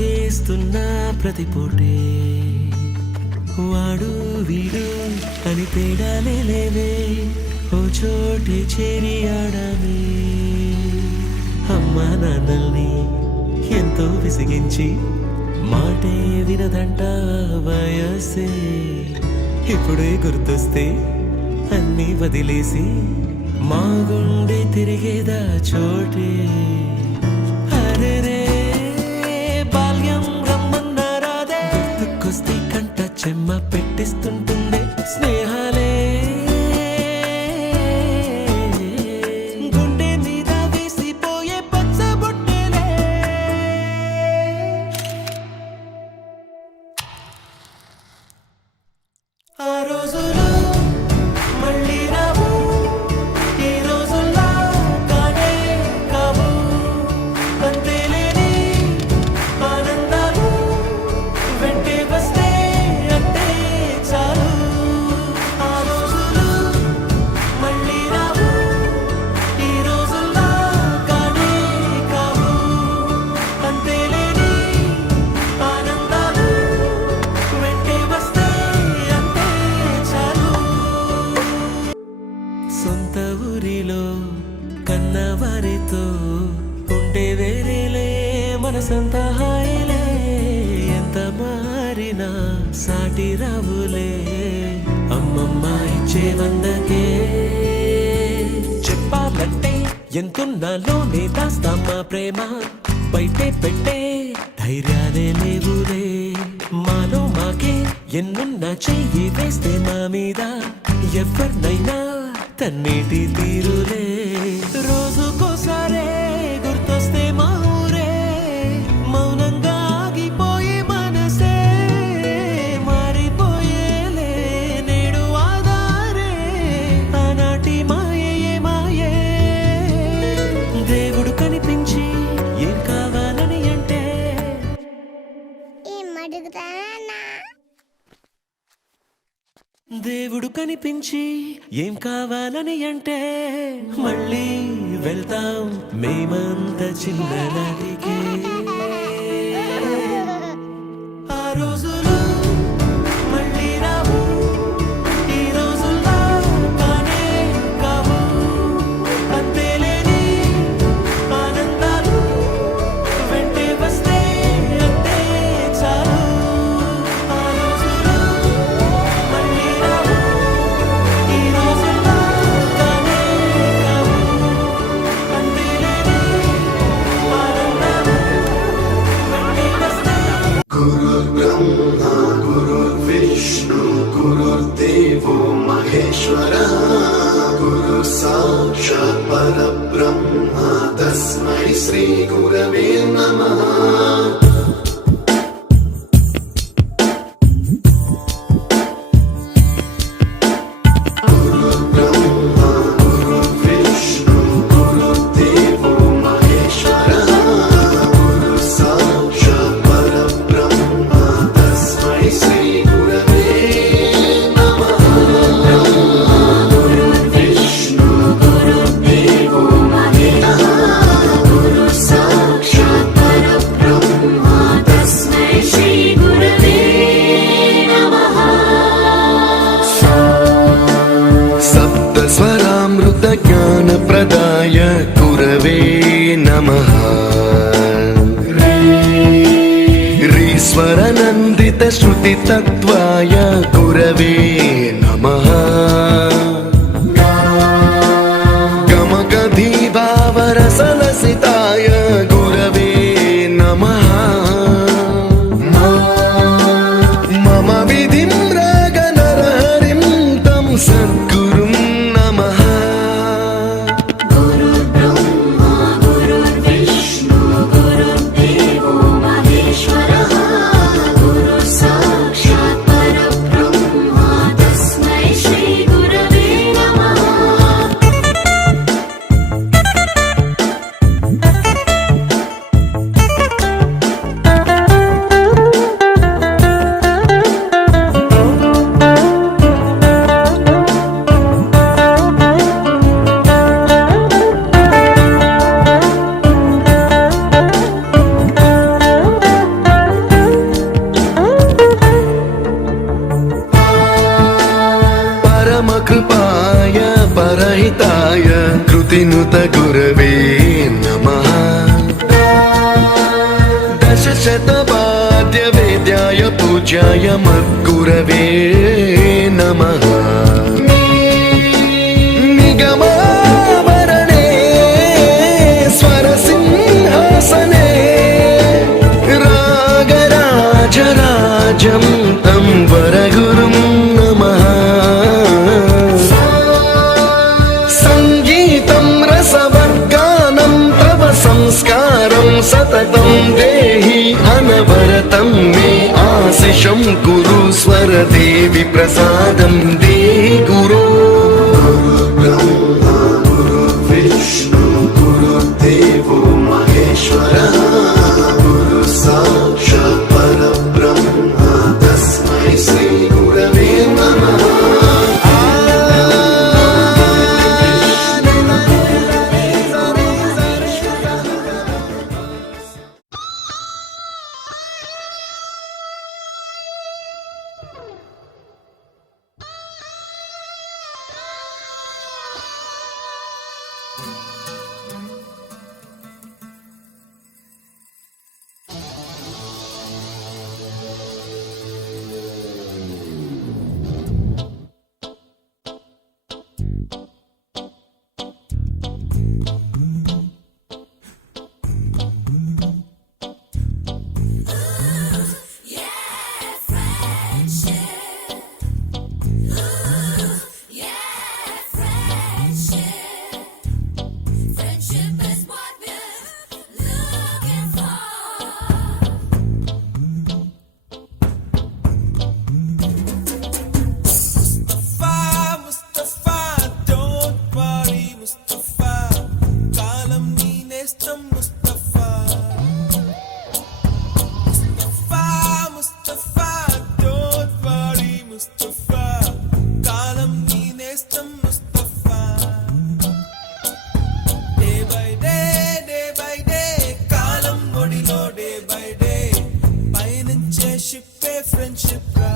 వెంటేస్తున్నా ప్రతి పూటే వాడు వీడు అని తేడాలే లేవే ఓ చోటే చేరి ఆడమే అమ్మా నాన్నల్ని ఎంతో విసిగించి మాటే వినదంట వయసే ఇప్పుడే గుర్తొస్తే అన్నీ వదిలేసి మా గుండె తిరిగేదా చోటే అరెరే బాల్యం రమ్మన్నారాదే గుర్తుకొస్తే కంట చెమ్మ పెట్టిస్తుంటుండే స్నేహాలే గుండె మీద వేసిపోయే పచ్చబొట్టెలే ఆ రోజులు మళ్ళీ రావు ఈ రోజుల్లా కానే కావు అంతేలేని ఆనందాలు వెంటే వస్తే అంతే చాలు ఆ రోజులు మళ్ళీ రావు ఈ రోజుల్లా కానే కావు అంతేలేని ఆనందాలు వెంటే వస్తే అంతే చాలు సొంత ఊరిలో కన్నవారితో ఉండే వేరేలే మనసంత హాయిలే ఎంత మారినా సాటి రావులే అమ్మమ్మ ఇచ్చే వందకే చెప్పాలంటే ఎంతున్నాలోనే దాస్తామా ప్రేమ బయటే పెట్టే ధైర్యాలే లేవులే మాలో మాకే ఎన్నున్నా చెయ్యి వేస్తే మా మీద ఎవరినైనా తన్నేటి తీరులే రోజుకోసారే గుర్తొస్తే మా ఊరే మౌనంగా ఆగిపోయి మనసే మారిపోయేలే నేడు ఆధారే ఆనాటి మాయే మాయే దేవుడు కనిపించి ఏం కావాలని అంటే దేవుడు కనిపించి ఏం కావాలని అంటే మళ్ళీ వెళ్తాం మేమంత చిన్ననాటికే ఆ రోజులు మళ్ళీ రావు ఈ రోజుల్లా కానే కావు అంతేలేని ఆనందాలు వెంటే వస్తే అంతే చాలు ఆ రోజులు మళ్ళీ రావు ఈ రోజుల్లా కానే కావు అంతేలేని ఆనందాలు వెంటే వస్తే गुरुर्ब्रह्मा गुरुर्विष्णु गुरुर्देवो महेश्वरः गुरुः साक्षात् परब्रह्मा तस्मै श्रीगुरवे नमः गुरुर्ब्रह्मा गुरुर्विष्णु गुरुर्देवो महेश्वरः गुरुः साक्षात् परब्रह्मा तस्मै श्रीगुरवे नमः गुरुर्विष्णु गुरुर्देवो महेश्वरः गुरुः साक्षात् परब्रह्मा तस्मै श्रीगुरवे नमः सप्तस्वरामृतज्ञानप्रदाय गुरवे नमः ह्रीश्वरनन्दितश्रुतितत्त्वाय गुरवे नमः गमगधीभावरसलसिताय गुरवे नमः मम विधिं रागनरहरिं तं सद्गुरुं नमः गुरुर्ब्रह्मा गुरुर्विष्णु गुरुर्देवो महेश्वरः गुरुः साक्षात् परब्रह्मा तस्मै श्रीगुरवे స్తుతినుత గురవే నమః దశశతపాద్య వేద్యాయ పూజ్యాయ మద్గురవే నమః నిగమావరణే స్వరసింహాసనే రాగరాజరాజం తం వరగురుం నమః సంగీతం రసవర్గానం తవ సంస్కారం సతతం దేహి అనవరతం మే ఆశిషం కురు స్వరదేవి ప్రసాదం దేహి గురో బ్రహ్మా గురు విష్ణు గురుదేవో మహేశ్వరః గురు సాక్షాత్ పరబ్రహ్మ తస్మై శ్రీ గురవే నమః Friendship is what we're looking for. Mustafa, don't worry, Mustafa. Kalam nee nestam, Mustafa. Mustafa, don't worry, Mustafa. Kalam nee nestam, Mustafa. Day by day, kalam odilo day by day. Payanche shippe friendship రా.